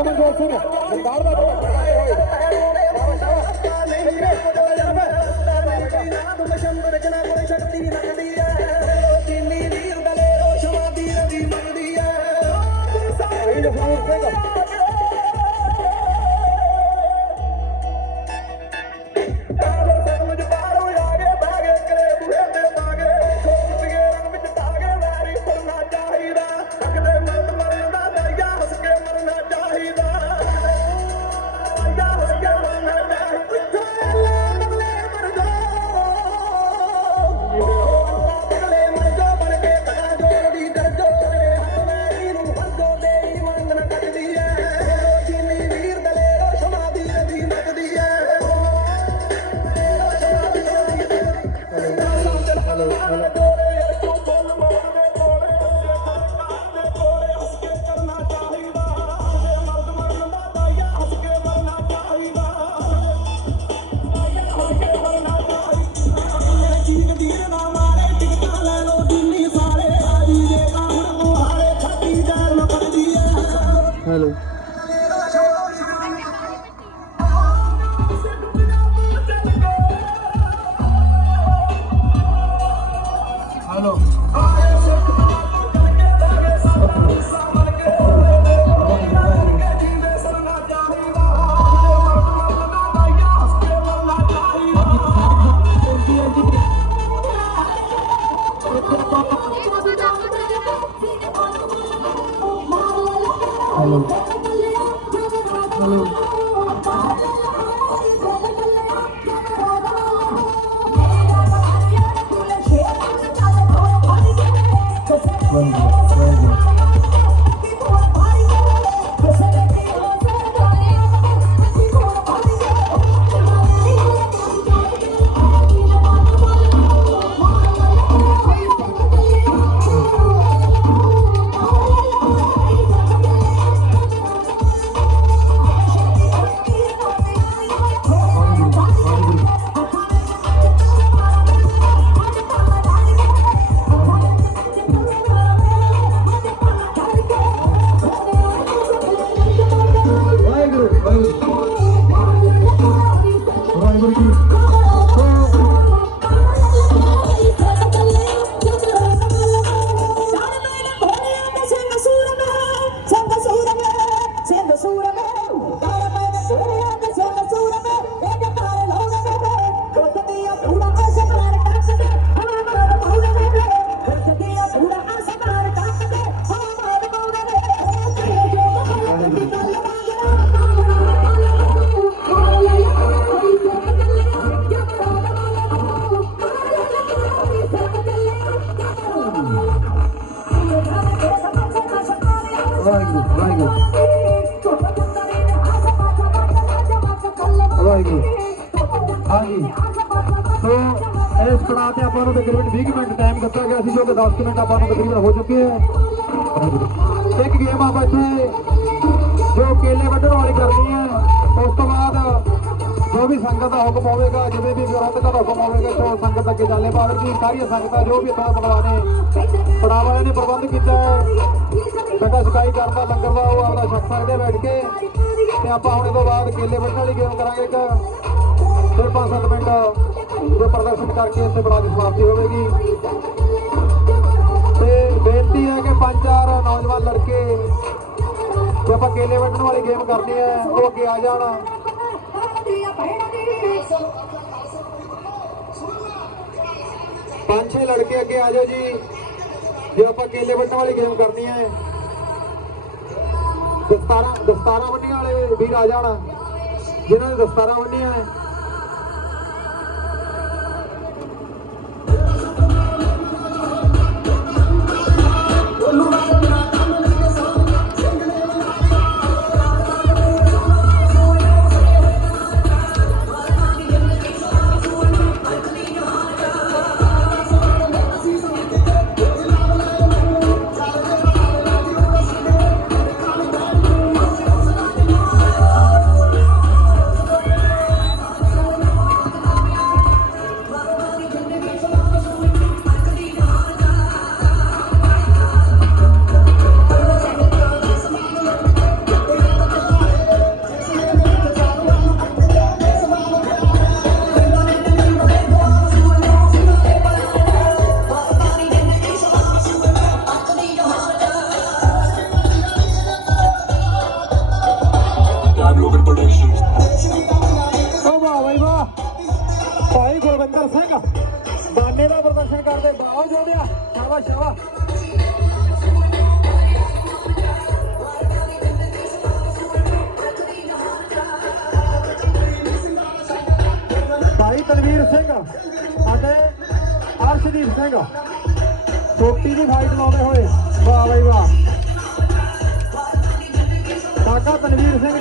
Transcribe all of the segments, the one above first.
ਰਾਜਾ ਸਿੰਘ ਬੰਦਾਰ ਦਾ ਆਏ ਹੋਏ ਇਹ ਹੈਲੋ। ਹੈਲੋ। ਹੈਲੋ ਹੈਲੋ ਹਾਂਜੀ ਹਾਂਜੀ ਵਾਹਿਗੁਰੂ ਵਾਹਿਗੁਰੂ ਵਾਹਿਗੁਰੂ ਹਾਂਜੀ ਸੋ ਇਸ ਪੜਾਅ ਤੇ ਆਪਾਂ ਨੂੰ ਤਕਰੀਬਨ 20 ਮਿੰਟ ਟਾਈਮ ਦਿੱਤਾ ਗਿਆ ਸੀ ਜੋ ਕਿ 10 ਮਿੰਟ ਆਪਾਂ ਨੂੰ ਤਕਰੀਬਨ ਹੋ ਚੁੱਕੇ ਹੈ ਇੱਕ ਗੇਮ ਆਪਾਂ ਇੱਥੇ ਜੋ ਕੇਲੇ ਵੱਢਣ ਵਾਲੀ ਕਰਨੀ ਹੈ ਉਸ ਤੋਂ ਬਾਅਦ ਜੋ ਵੀ ਸੰਗਤ ਦਾ ਹੁਕਮ ਹੋਵੇਗਾ ਜਿਵੇਂ ਵੀ ਵਿਰੋਧਕ ਦਾ ਹੁਕਮ ਹੋਵੇਗਾ ਸੋ ਸੰਗਤ ਅੱਗੇ ਚੱਲੇ ਬਾਬਰ ਜੀ ਸਾਰੀਆਂ ਸੰਗਤਾਂ ਜੋ ਵੀ ਇੱਥੋਂ ਪੜਵਾ ਨੇ ਪੜਾਅ ਵਾਲਿਆਂ ਨੇ ਪ੍ਰਬੰਧ ਕੀਤਾ ਹੈ ਸਾਡਾ ਸਕਾਈ ਕਰਦਾ ਲੰਗਰ ਦਾ ਉਹ ਆਪਦਾ ਛਕ ਸਕਦੇ ਬੈਠ ਕੇ। ਤੇ ਆਪਾਂ ਹੁਣ ਇਹ ਤੋਂ ਬਾਅਦ ਕੇਲੇ ਵੱਢਣ ਵਾਲੀ ਗੇਮ ਕਰਾਂਗੇ ਇੱਕ। ਫਿਰ 5-7 ਮਿੰਟ ਦੇ ਪ੍ਰਦਰਸ਼ਨ ਕਰਕੇ ਇੱਥੇ ਬੜਾ ਦੀ ਸਮਾਪਤੀ ਹੋਵੇਗੀ। ਤੇ ਬੇਨਤੀ ਹੈ ਕਿ ਪੰਜ ਚਾਰ ਨੌਜਵਾਨ ਲੜਕੇ, ਜੇ ਆਪਾਂ ਕੇਲੇ ਵੱਢਣ ਵਾਲੀ ਗੇਮ ਕਰਨੀ ਹੈ, ਉਹ ਅੱਗੇ ਆ ਜਾਣ। ਪੰਜ ਛੇ ਲੜਕੇ ਅੱਗੇ ਆ ਜਾਓ ਜੀ। ਜੇ ਆਪਾਂ ਕੇਲੇ ਵੱਢਣ ਵਾਲੀ ਗੇਮ ਕਰਨੀ ਹੈ ਦਸਤਾਰਾਂ ਦਸਤਾਰਾਂ ਬੰਨੀਆਂ ਵਾਲੇ ਵੀਰ ਆ ਜਾਣ। ਜਿਨ੍ਹਾਂ ਨੇ ਦਸਤਾਰਾਂ ਬੰਨੀਆਂ ਨੇ।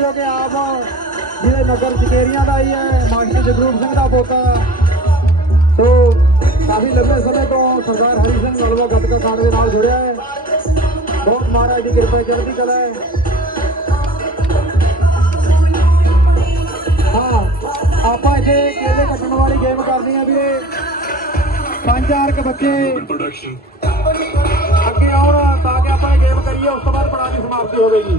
ਜੋ ਕਿ ਆਪ ਜਿਹਦੇ ਨਗਰ ਚਕੇਰੀਆਂ ਦਾ ਹੀ ਹੈ ਮਾਸਟਰ ਜਗਰੂਪ ਸਿੰਘ ਦਾ ਪੋਤਾ। ਸੋ ਕਾਫੀ ਲੰਬੇ ਸਮੇਂ ਤੋਂ ਸਰਦਾਰ ਹਰੀ ਸਿੰਘ ਨਲਵਾ ਗੱਤਕਾ ਖਾਨ ਦੇ ਨਾਲ ਜੁੜਿਆ ਹੈ। ਬਹੁਤ ਮਹਾਰਾਜ ਦੀ ਕਿਰਪਾ ਚੜ੍ਹਦੀ ਕਲਾ ਹੈ। ਹਾਂ ਆਪਾਂ ਇੱਥੇ ਕੇਲੇ ਕੱਟਣ ਵਾਲੀ ਗੇਮ ਕਰਦੇ ਆ ਵੀਰੇ। ਪੰਜ ਚਾਰ ਕ ਬੱਚੇ. ਅੱਗੇ ਆਉਣ ਤਾਂ ਕਿ ਆਪਾਂ ਇਹ ਗੇਮ ਕਰੀਏ ਉਸ ਤੋਂ ਬਾਅਦ ਪੜਾਅ ਦੀ ਸਮਾਪਤੀ ਹੋਵੇਗੀ।